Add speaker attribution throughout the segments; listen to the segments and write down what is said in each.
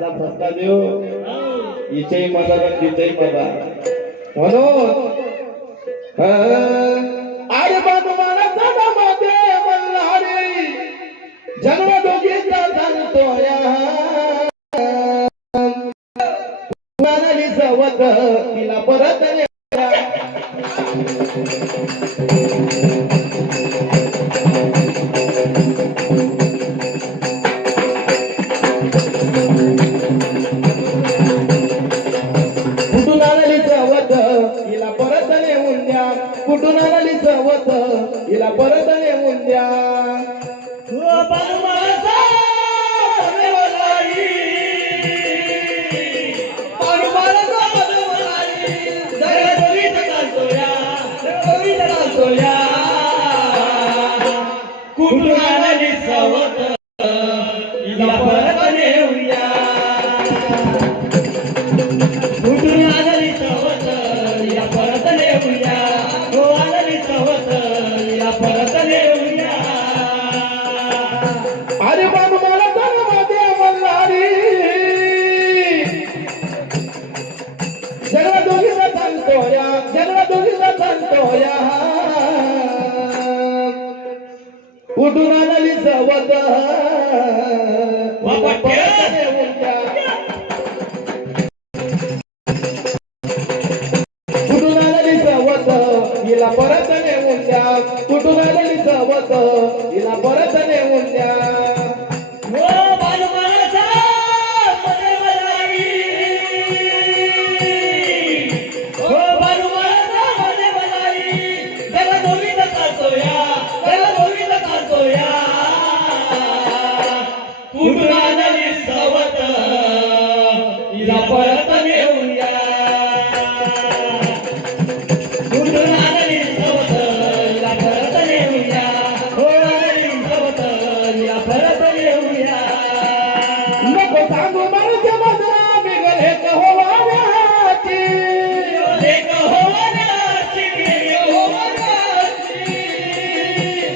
Speaker 1: माझा देव इथेही मजा माझा तिथेही मजा म्हणून अरे बाबू मला सदा माते मल्हारी जन्म दोघीचा सांगतो या म्हणाली सवत तिला परत कुठून आणली चवत हिला परत नेऊन द्या. कुठून जगला दोघीचा सांगतो या जगला दोघीचा सांगतो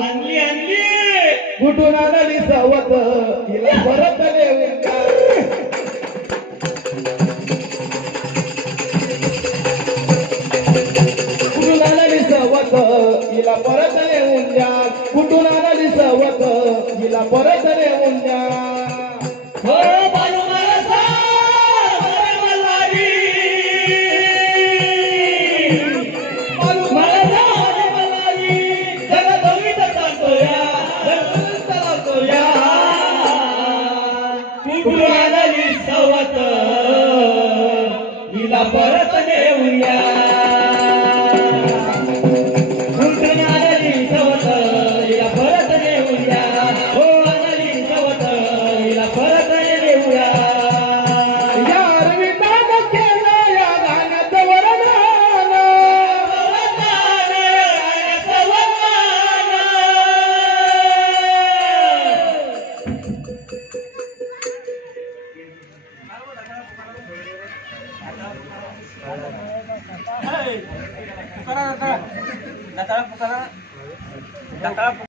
Speaker 1: आणाली
Speaker 2: आणली.
Speaker 1: कुठून आणाली सवत. हिला परत. कुठून आणाली सवत हिला परत नेऊन द्या. कुठून आणाली सवत हिला परत नेऊन द्या.
Speaker 2: हो कुठून आलेली सवत. हिला परत देऊया
Speaker 1: Tara, tara. Tara po, tara. Tara
Speaker 2: po.